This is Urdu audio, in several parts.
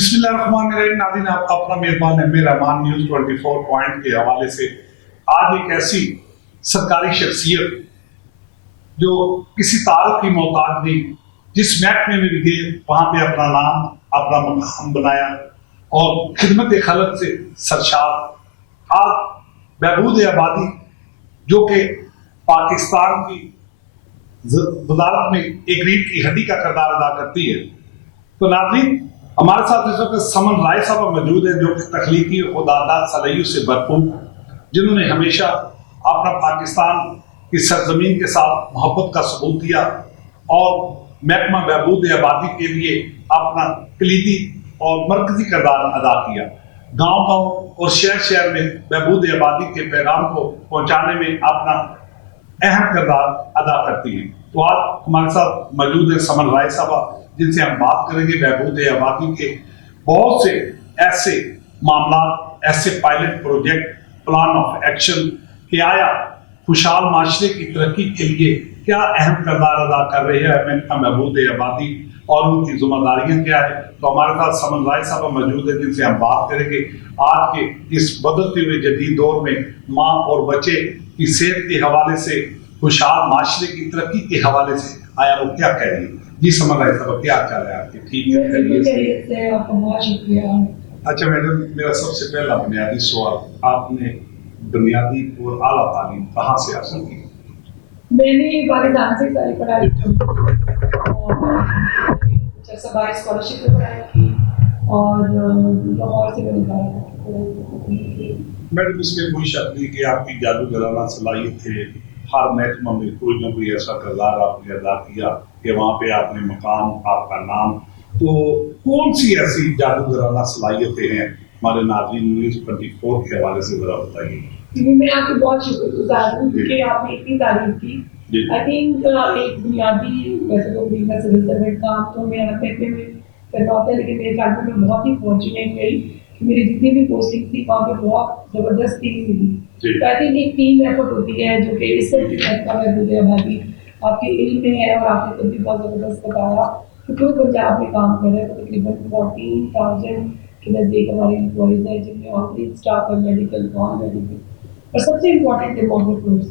بسم اللہ الرحمن الرحیم. ناظرین، آپ کا اپنا میزبان ایم رحمان نیوز 24 پوائنٹ کے حوالے سے آج ایک ایسی سرکاری شخصیت جو کسی تعارف کی محتاج نہیں، جس محکمے میں بھی گئے وہاں پہ اپنا نام اپنا مقام بنایا اور خدمت خلق سے سرشار آج بہبود آبادی جو کہ پاکستان کی وزارت میں ایک ریڑھ کی ہڈی کا کردار ادا کرتی ہے. تو ناظرین، ہمارے ساتھ اس وقت سمن رائے صاحب موجود ہیں جو کہ تخلیقی اور خداداد صلاحیت سے بھرپور، جنہوں نے ہمیشہ اپنا پاکستان کی سرزمین کے ساتھ محبت کا ثبوت دیا اور محکمہ بہبود آبادی کے لیے اپنا کلیدی اور مرکزی کردار ادا کیا. گاؤں گاؤں اور شہر شہر میں بہبود آبادی کے پیغام کو پہنچانے میں اپنا اہم کردار ادا کرتی ہیں. تو آج ہمارے ساتھ موجود ہیں سمن رائے صاحب، جن سے ہم بات کریں گے بہبود آبادی کے بہت سے ایسے معاملات، ایسے pilot project, plan of action کہ آیا خوشحال معاشرے کی ترقی کے لیے کیا اہم کردار ادا کر رہے ہیں محکمہ بہبود آبادی اور ان کی ذمہ داریاں کیا ہے. تو ہمارے پاس سمن رائے صاحب موجود ہیں جن سے ہم بات کریں گے آج کے اس بدلتے ہوئے جدید دور میں ماں اور بچے کی صحت کے حوالے سے، خوشحال معاشرے کی ترقی کے حوالے سے آیا وہ کیا کہہ رہی ہے. جی سمن رائے صاحب، کیا چل رہا ہے آپ کے؟ ٹھیک ہے، آپ کا بہت شکریہ. اچھا میڈم، میرا سب سے پہلا بنیادی سوال، آپ نے بنیادی اور اعلیٰ تعلیم کہاں سے حاصل کی؟ میں نے پاکستان سے ساری پڑھائی سرکاری اسکالرشپ پہ پڑھائی کی اور لاہور سے میں نے میڈم اس میں کوئی شک نہیں کہ آپ کی جادوگرانہ صلاحیت ہے. ہر محکمہ میں کوئی نہ کوئی ایسا کردار آپ نے ادا کیا کہ وہاں پہ آپ نے مقام، آپ کا نام. تو کون سی ایسی جادوگرانہ صلاحیتیں ہیں ہمارے ناظرین نیوز 24 کے حوالے سے ذرا بتائیے. میں آپ کی بہت شکر گزار ہوں کہ آپ نے اتنی تعریف کی. آئی تھنک ایک بنیادی، ویسے تو میرا سول سروینٹ کام تو میں محکمے میں کرنا ہوتا ہے، لیکن میرے خیال میں بہت ہی فارچونیٹ رہی کہ میری جتنی بھی پوسٹنگ تھی وہاں پہ بہت زبردست ٹیم ملی. تو آئی تھنک ایک ٹیم ایفرٹ ہوتی ہے جو کہ اس وقت محکمہ بہبود آبادی آپ کے علم میں ہے اور آپ نے خود بھی بہت زبردست بتایا کہ پورے پنجاب میں کام کر رہے ہیں. تقریباً 14,000 کے نزدیک ہمارے امپلائیز ہیں جن میں آپریٹ اسٹاف اور میڈیکل نان میڈیکل اور سب سے امپورٹنٹ ڈیموکریٹس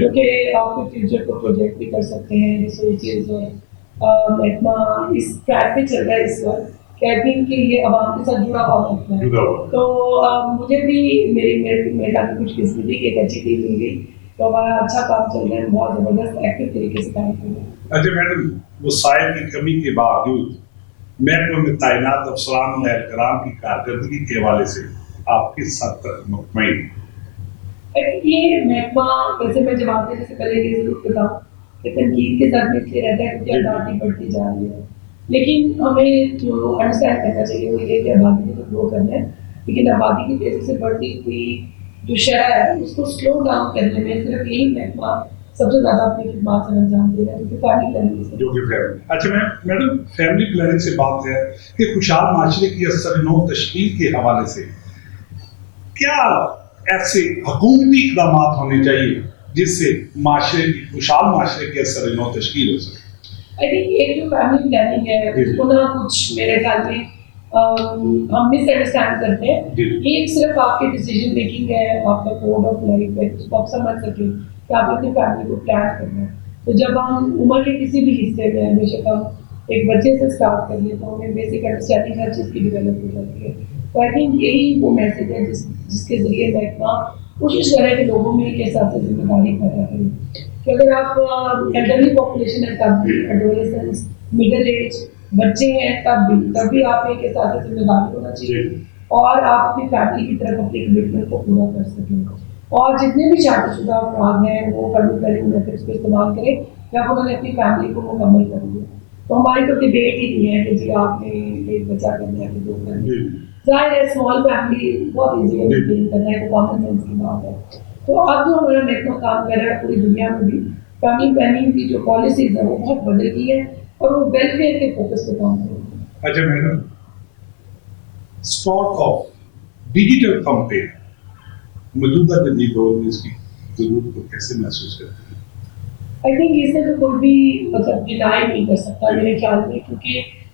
جو کہ آپ کے فیوچر کو پروجیکٹ بھی کر سکتے ہیں. ریسورسز اور محکمہ اس ٹریک پہ چل رہا ہے اس وقت کیمپنگ کے لیے عوام کے ساتھ جڑا ہوا ہوتا ہے. تو مجھے بھی میرے خیال میں کچھ قسمتی کی ایک اچھی ٹیم مل گئی تو ہمارا اچھا کام چل رہا ہے، بہت زبردست ایکٹیو طریقے سے کام کر رہے ہیں. اچھا میڈم، وسائل کی کمی کے باوجود محکمہ میں تعینات افسران و اہلکاران کی کارکردگی کے حوالے سے آپ کس حد تک مطمئن ہیں؟ یہ محکمہ، ویسے میں جواب دینے سے پہلے یہ ضرور بتاؤں کہ تنقید کے ساتھ میں اس لیے رہتا ہے کیونکہ آبادی بڑھتی جا رہی ہے، لیکن ہمیں جو انڈرسٹینڈ کرنا چاہیے وہ یہ کہ آبادی کو تو گرو کرنا ہے، لیکن آبادی کی تیزی سے بڑھتی ہوئی جو شرح ہے اس کو سلو ڈاؤن کرنے میں صرف یہی محکمہ سب سے زیادہ اپنی خدمات سے انجام دے رہا ہے، کیونکہ فیملی پلاننگ سے. جو کہ فیملی، اچھا میڈم، فیملی پلاننگ سے بات ہے کہ خوشحال معاشرے کی اثر نو تشکیل کے حوالے سے کیا ایسے حکومتی اقدامات ہونے چاہیے جس سے معاشرے کی، خوشحال معاشرے کی اثر نو تشکیل ہو سکے؟ آئی تھنک ایک جو فیملی پلاننگ ہے اس کو نہ کچھ میرے خیال میں ہم مس انڈرسٹینڈ کرتے ہیں. ایک صرف آپ کی ڈیسیجن میکنگ ہے، آپ کا کوڈ آف لائف ہے، اس کو آپ سمجھ سکیں کہ آپ اپنی فیملی کو پلان کرنا ہے. تو جب ہم عمر کے کسی بھی حصے میں بے شک ہم ایک بچے سے اسٹارٹ کر لیں تو ہمیں بیسک انڈرسٹینڈنگ ہر چیز کی ڈیولپ ہو جاتی ہے. تو آئی تھنک یہی وہ میسج ہے جس کے ذریعے محکمہ کوشش کرے کہ لوگوں میں ایک احساس ذمہ داری پیدا کریں کہ اگر آپ ایلڈرلی پاپولیشن ہے تب بھی، ایڈولسنس، مڈل ایج بچے ہیں تب بھی آپ ایک احساس ذمہ داری ہونا چاہیے اور آپ اپنی فیملی کی طرف اپنی کمٹمنٹ کو پورا کر سکیں. اور جتنے بھی شادی شدہ افراد ہیں وہ فیملی پلاننگ میتھڈس کو استعمال کریں جب انہوں نے اپنی فیملی کو مکمل کر لیا. تو ہماری تو ڈبیٹ ہی نہیں ہے کہ جی آپ نے ایک بچہ کرنا ہے کہ دو کرنا ہے. ظاہر ہے اسمال فیملی بہت ایزی ہے مینٹین کرنا ہے، تو کامن سینس کی بات ہے. تو اب جو ہمارا محکمہ کام کر رہا ہے پوری دنیا میں بھی فیملی پلاننگ کی جو پالیسیز ہیں وہ بہت بدل گئی ہے اور وہ ویلفیئر کے فوکس پہ کام کر رہے ہیں. اچھا madam, spot of digital campaign موجودہ جدید دور میں اس کی ضرورت کو کیسے محسوس کرتے ہیں؟ آئی تھنک اس سے تو کوئی بھی مطلب ڈینائی نہیں کر سکتا میرے خیال میں، کیونکہ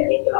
I think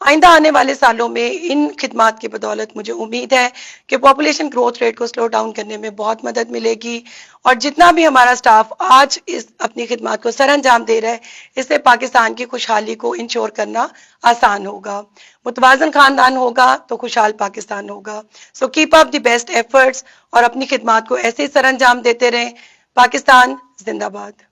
آئندہ آنے والے سالوں میں ان خدمات کی بدولت مجھے امید ہے کہ پاپولیشن گروتھ ریٹ کو سلو ڈاؤن کرنے میں بہت مدد ملے گی، اور جتنا بھی ہمارا سٹاف آج اس اپنی خدمات کو سر انجام دے رہا ہے، اس سے پاکستان کی خوشحالی کو انشور کرنا آسان ہوگا۔ متوازن خاندان ہوگا تو خوشحال پاکستان ہوگا۔ So keep up the best efforts اور اپنی خدمات کو ایسے ہی سر انجام دیتے رہیں۔ پاکستان زندہ باد۔